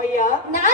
ಅಹೇ ಅಮ್ಮಯ್ಯ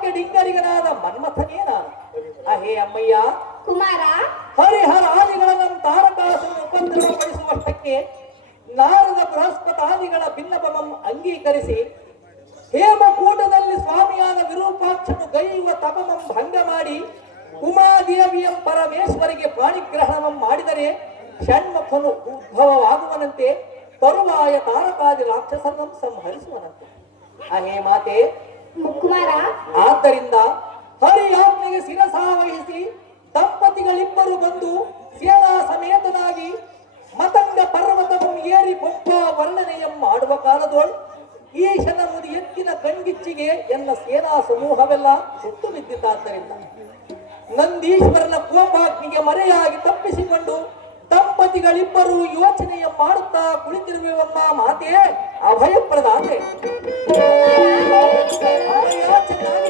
ಪಾದಕ್ಕೆ ಡಿಂಗರಿಗನಾದ ಮನ್ಮಥನೇ ನಾನು ಅಹೇ ಅಮ್ಮಯ್ಯ. ಕುಮಾರ. ಹರಿಹರ ಆದಿಗಳನ್ನು ತಾರಕಾಸು ತಾರಕಾಸನ್ನು ಉಪದ್ರವಪಡಿಸುವಷ್ಟಕ್ಕೆ ನಾರದ ಬೃಹಸ್ಪತಾದಿಗಳ ಭಿನ್ನಪಮಂ ಅಂಗೀಕರಿಸಿ ಹೇಮಕೂಟದಲ್ಲಿ ಸ್ವಾಮಿಯಾದ ವಿರೂಪಾಕ್ಷನು ಗೈಯುವ ತಪಮಂ ಭಂಗ ಮಾಡಿ ಉಮಾದೇವಿಯಂ ಪರಮೇಶ್ವರಿಗೆ ಪ್ರಾಣಿಗ್ರಹಣಂ ಮಾಡಿದರೆ ಷಣ್ಮುಖನು ಉದ್ಭವವಾಗುವನಂತೆ ತರುವಾಯ ತಾರಕಾದಿ ರಾಕ್ಷಸನ್ನು ಸಂಹರಿಸುವನಂತೆ. ಅಹೇ ಮಾತೆ ಮು- ಹರಿ ಆದ್ದರಿಂದ ಹರಿಯಾಜ್ಞೆಗೆ ಶಿರಸಾವಹಿಸಿ ದಂಪತಿಗಳಿಬ್ಬರು ಬಂದು ಸೇನಾ ಸಮೇತನಾಗಿ ಮತಂಗ ಪರ್ವತವನ್ನು ಏರಿ ಪೊಪ್ಪ ವರ್ಣನೆಯ ಮಾಡುವ ಕಾಲದೊಳ್ ಈಶನ ಮುದಿ ಎತ್ತಿನ ಕಣ್ಗಿಚ್ಚಿಗೆ ಎನ್ನ ಸೇನಾ ಸಮೂಹವೆಲ್ಲ ಸುತ್ತು ಬಿದ್ದಿದ್ದಾದ್ದರಿಂದ ನಂದೀಶ್ವರನ ಕೋಪಾಗ್ನಿಗೆ ಮರೆಯಾಗಿ ದಂಪತಿಗಳಿಬ್ಬರು ಯೋಚನೆಯ ಮಾಡುತ್ತಾ ಕುಳಿತಿರುವೆವಮ್ಮ ಮಾತೆ ಅಭಯ ಚೆನ್ನಾಗಿ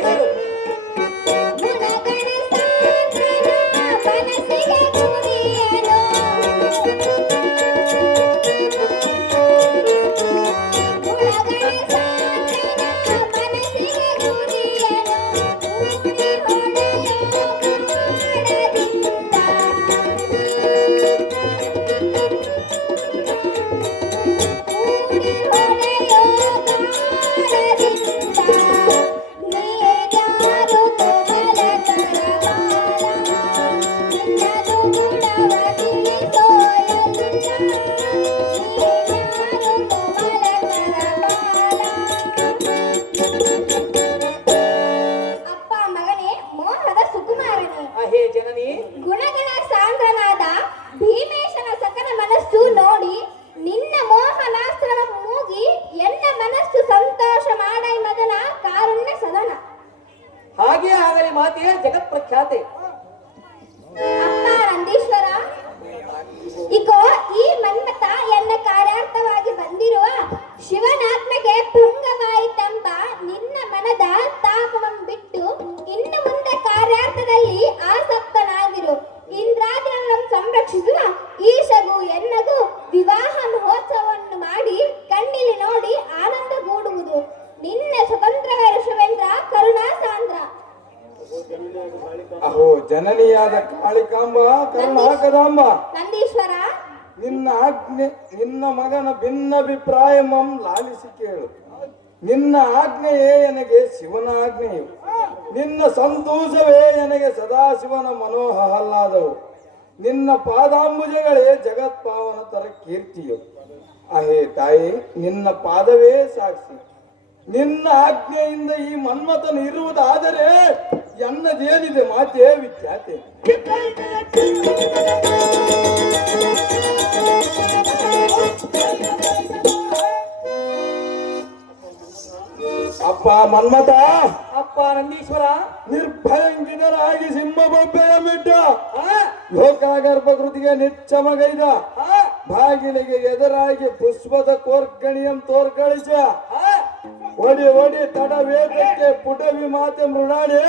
ಅಹೇ ಜನನಿ ನಂದೀಶ್ವರ? ನಿನ್ನ ಆಜ್ಞೆ, ನಿನ್ನ ಮಗನ ಭಿನ್ನಾಭಿಪ್ರಾಯಮಂ ಲಾಲಿಸಿ ಕೇಳು. ನಿನ್ನ ಆಜ್ಞೆಯೇ ನನಗೆ ಶಿವನ ಆಜ್ಞೆಯು. ನಿನ್ನ ಸಂತೋಷವೇ ನನಗೆ ಸದಾಶಿವನ ಮನೋಹಲ್ಲಾದವು ನಿನ್ನ ಪಾದಾಂಬುಜಗಳೇ ಜಗತ್ಪಾವನ ತರ ಕೀರ್ತಿಯು. ಅಹೇ ತಾಯಿ, ನಿನ್ನ ಪಾದವೇ ಸಾಕ್ಷಿ. ನಿನ್ನ ಆಜ್ಞೆಯಿಂದ ಈ ಮನ್ಮಥನು ಇರುವುದಾದರೆ ಎನ್ನದೇನಿದೆ ಮಾತೇ ವಿಖ್ಯಾತೆ ಅಪ್ಪ ಮನ್ಮತ ಅಪ್ಪ ನಂದೀಶ್ವರ. ನಿರ್ಭಯಂಕಿತರಾಗಿ ಸಿಂಹಬೊಬ್ಬೆಯ ಮಿಟ್ಟ. ಆ, ಲೋಕಾಗರ್ಭ ಕೃತಿಗೆ ನಿಚ್ಚಮಗೈದ ಬಾಗಿಲಿಗೆ ಎದುರಾಗಿ ಪುಷ್ಪದ ಕೋರ್ಗಣಿಯಂ ತೋರ್ಕಳಿಸ ಆ, ಒಡಿ ಒಡಿ ತಡ ವೇದಕ್ಕೆ ಪುಟವಿ ಮಾತೆ ಮೃಣಾಡಿ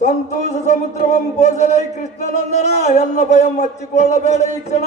ಸಂತೋಷ ಸಮುದ್ರವಂ ಪೋಸಲೈ ಕೃಷ್ಣನಂದನ ಎನ್ನ ಭಯಂ ಹಚ್ಚಿಕೊಳ್ಳಬೇಡ ಈ ಕ್ಷಣ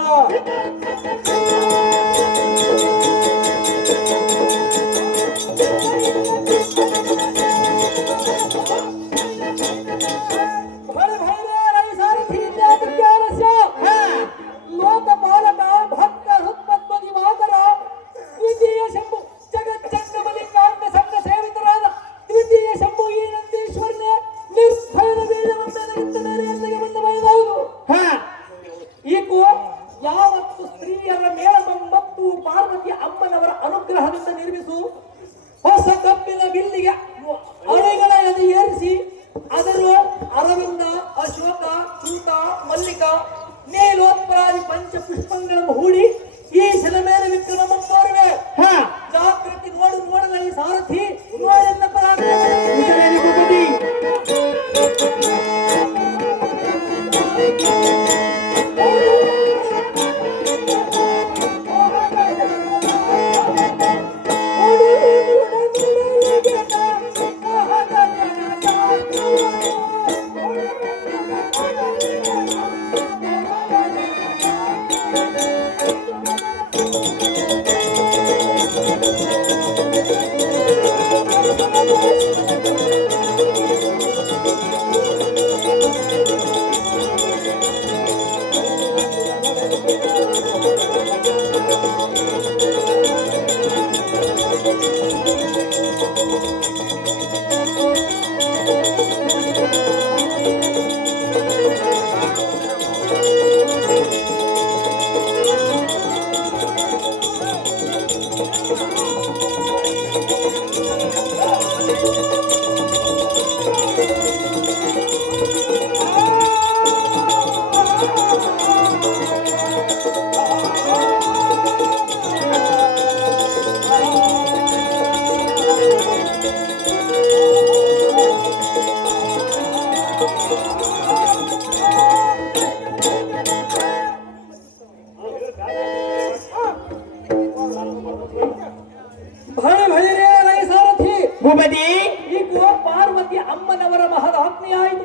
ಭೂಪತಿ? ಈಗ ಪಾರ್ವತಿ ಅಮ್ಮನವರ ಮಹದಾತ್ಮೆಯಾಯಿತು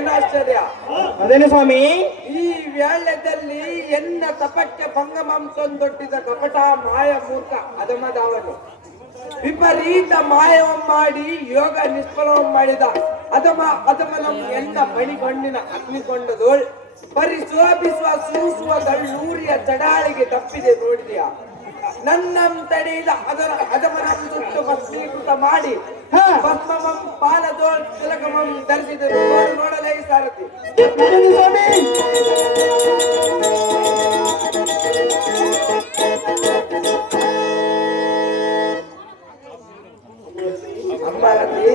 ಇದೇನು ಆಶ್ಚರ್ಯ? ಅದೇನು ಸ್ವಾಮಿ? ಈ ವ್ಯಾಳ್ಯದಲ್ಲಿ ಎನ್ನ ತಪಕ್ಕೆ ಭಂಗಮಂ ತಂದೊಡ್ಡಿದ ಕಪಟ ಮಾಯ ಮೂರ್ಖ ಅದಮದವನು ವಿಪರೀತ ಮಾಯವ ಮಾಡಿ ಯೋಗ ನಿಷ್ಫಲವಂ ಮಾಡಿದ ಅದಮ ಅದಮನಂ ಎನ್ನ ಅಗ್ನಿಕೊಂಡದು ಅಗ್ನಿಕೊಂಡದೋಳ್ ಪರಿಶೋಭಿಸುವ ಸೂಸುವ ಗಳ್ಳೂರಿಯ ಚಡಾಳಿಗೆ ತಪ್ಪಿದೆ ನೋಡಿದ್ಯಾ? ನನ್ನಂ ತಡೆಯಿದ ಅದರ ಸುಟ್ಟು ಭಸ್ಮೀಕೃತ ಮಾಡಿ. ಹಾ. ಭಸ್ಮಮಂ ಪಾಲದೋಳ್ ತಿಲಕಮಂ ಧರಿಸಿದರು. ನೋಡು ನೋಡಲೇ ಈ ಸಾರಥಿ. ಅದೇನು ಸ್ವಾಮಿ ಅಮ್ಮರತಿ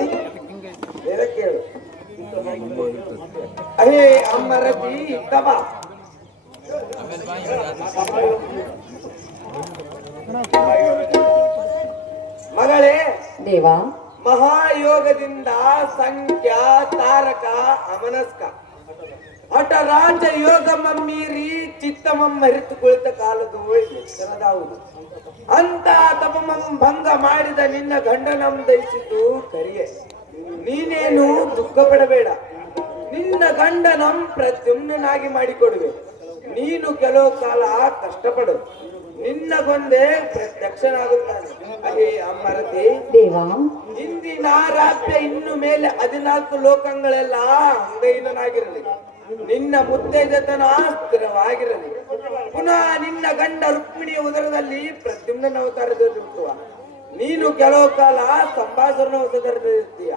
ಬೇರೆ ಕೇಳು. ಅಹೇ ಅಮ್ಮರತಿ ಇತ್ತವ ಮಹಾಯೋಗದಿಂದ ಸಂಖ್ಯಾ ತಾರಕ ಅಮನಸ್ಕ. ಹಠ ರಾಜ ಯೋಗ ಮಮ್ಮೀರಿ ಚಿತ್ತಮಮ್ಮ ಮರೆತು ಕುಳಿತ ಕಾಲದು ಎಚ್ಚರದಾವುದು ಅಂತ ತಪಮಂ ಭಂಗ ಮಾಡಿದ ನಿನ್ನ ಗಂಡನಂ ದಯಿಸಿದ್ದು ಕರಿಯ. ನೀನೇನು ದುಃಖ ಪಡಬೇಡ ನಿನ್ನ ಗಂಡನಂ ಪ್ರತ್ಯುಮ್ನಾಗಿ ಮಾಡಿಕೊಡುವೆ. ನೀನು ಕೆಲವು ಕಾಲ ಕಷ್ಟಪಡು. ನಿನ್ನಗೊಂದೇ ಪ್ರತ್ಯಕ್ಷನಾಗುತ್ತಾನೆ. ಅದೇ ಅಮ್ಮರತಿ ದೇವಾ. ಇಂದಿನ ರಾತ್ರಿ ಇನ್ನು ಮೇಲೆ ಹದಿನಾಲ್ಕು ಲೋಕಗಳೆಲ್ಲ ಅಂಗೈನಾಗಿರಲಿ ನಿನ್ನ ಮುತ್ತೈದತನ ಸ್ಥಿರವಾಗಿರಲಿ ಪುನಃ ನಿನ್ನ ಗಂಡ ರುಕ್ಮಿಣಿಯ ಉದರದಲ್ಲಿ ಪ್ರದ್ಯುಮ್ನ ಅವತಾರದಲ್ಲಿ ಹುಟ್ಟುವ ನೀನು ಕೆಲವು ಕಾಲ ಸಂಭಾಷಣ ಹೊಸದರದಲ್ಲಿರ್ತೀಯ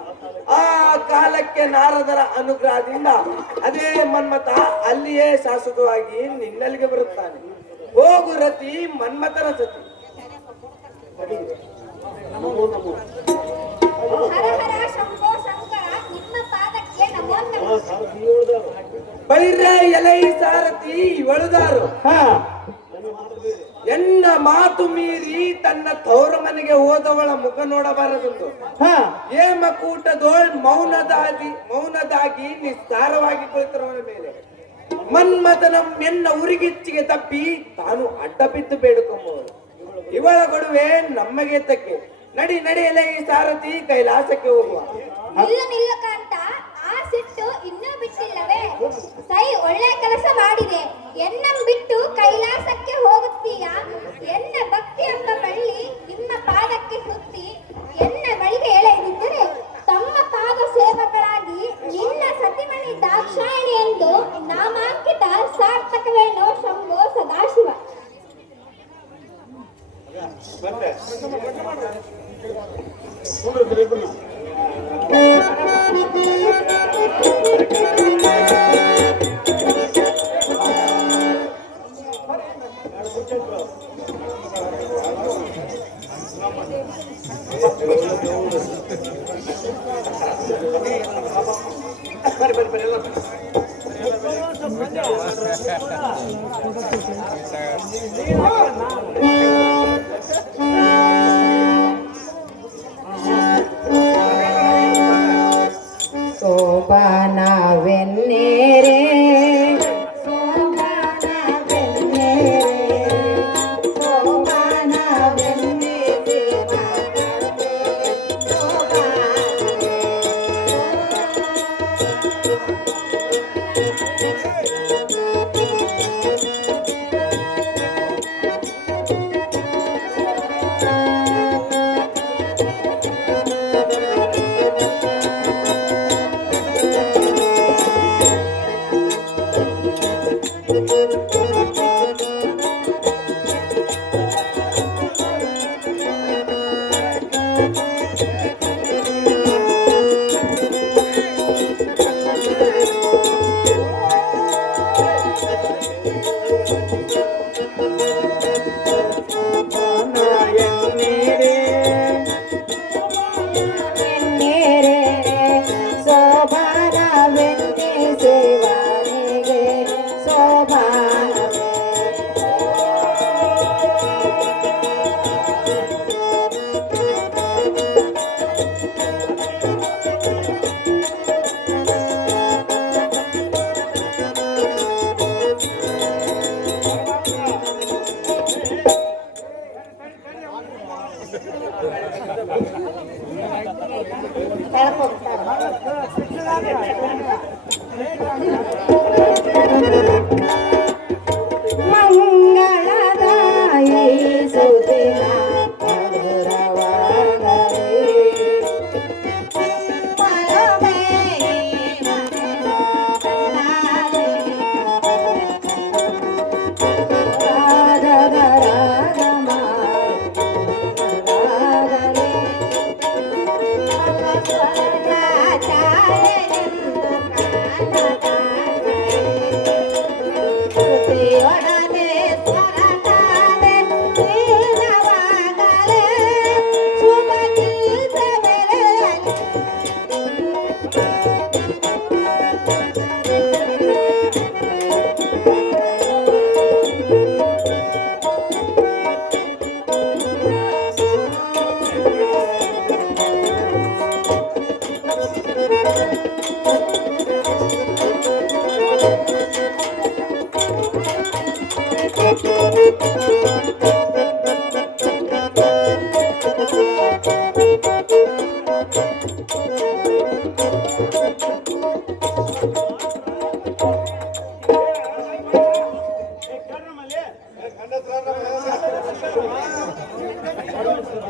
ಆ ಕಾಲಕ್ಕೆ ನಾರದರ ಅನುಗ್ರಹದಿಂದ ಅದೇ ಮನ್ಮತ ಅಲ್ಲಿಯೇ ಶಾಶ್ವತವಾಗಿ ನಿನ್ನಲ್ಲಿಗೆ ಬರುತ್ತಾನೆ. ಹೋಗು ರತಿ ಮನ್ಮಥನ ಸತಿ ಬೈರ ಎಲೈ ಸಾರಥಿ ಒಳದಾರು ಹಾ. ಎನ್ನ ಮಾತು ಮೀರಿ ತನ್ನ ತೌರ ಮನೆಗೆ ಹೋದವಳ ಮುಖ ನೋಡಬಾರದೆಂದು ಹಾ. ಹೇಮಕೂಟದೋಳ್ ಮೌನದಾಗಿ ಮೌನದಾಗಿ ನಿಸ್ತಾರವಾಗಿ ಕುಳಿತರವನ ಮೇಲೆ. ಮನ್ಮಥನ ಎನ್ನ ಉರಿಗಿಚ್ಚಿಗೆ ತಪ್ಪಿ ತಾನು ಅಡ್ಡ ಬಿದ್ದು ಬೇಡಿಕೊಂಬವಳು ಇವಳ ಗೊಡುವೆ ನಮಗೆ ತಕ್ಕೆ ನಡಿ ನಡೆಯಲೇ ಈ ಸಾರಥಿ ಕೈಲಾಸಕ್ಕೆ ಹೋಗುವ. ನಿಲ್ಲು ಕಾಂತ. ಆ ಸಿಟ್ಟು ಇನ್ನೂ ಬಿಟ್ಟಿಲ್ಲವೇ? ಸೈ, ಒಳ್ಳೆ ಕೆಲಸ ಮಾಡಿದೆ. ಎನ್ನ ಬಿಟ್ಟು ಕೈಲಾಸಕ್ಕೆ ಹೋಗುತ್ತೀಯಾ? ಎನ್ನ ಭಕ್ತಿ ಎಂಬ ಬಳ್ಳಿ ನಿಮ್ಮ ಪಾದಕ್ಕೆ ಸುತ್ತಿ, ಎನ್ನ ಬಳಿಗೆ ಎಳೆದಿದ್ದರೆ ತಮ್ಮ ಪಾದ ಸೇವಕರಾಗಿ ನಿನ್ನ ಸತಿಮಣಿ ದಾಕ್ಷಾಯಣಿ ಎಂದು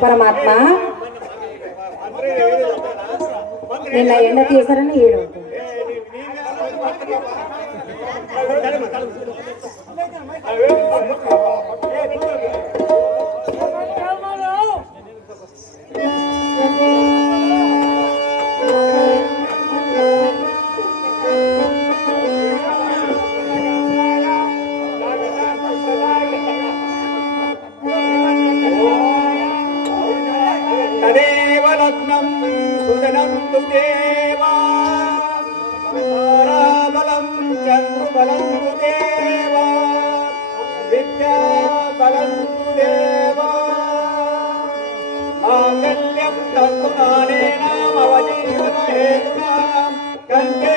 పరమాత్మ నిన్న ఎండ తీసారని ఏడు ఉంటుంది सुदनम् सुदनन्तु देवा ताराबलं चन्द्रबलं तु देवा विद्याबलं तु देवा माङ्गल्यं तत्तु दानेनामवजीवहेतुना कण्ठे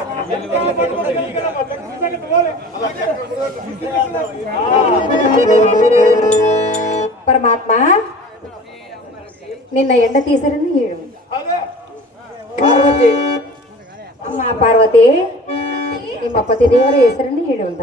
ಜನ ಈ ಕಡೆ ಬರ್ರಿ. ಪರಮಾತ್ಮ ನಿನ್ನ ಹೆಂಡತಿ ಹೆಸರನ್ನು ಹೇಳು ಪಾರ್ವತಿ ಅಮ್ಮ ಪಾರ್ವತಿ ನಿಮ್ಮ ಪತಿ ದೇವರ ಹೆಸರನ್ನು ಹೇಳುವಂತ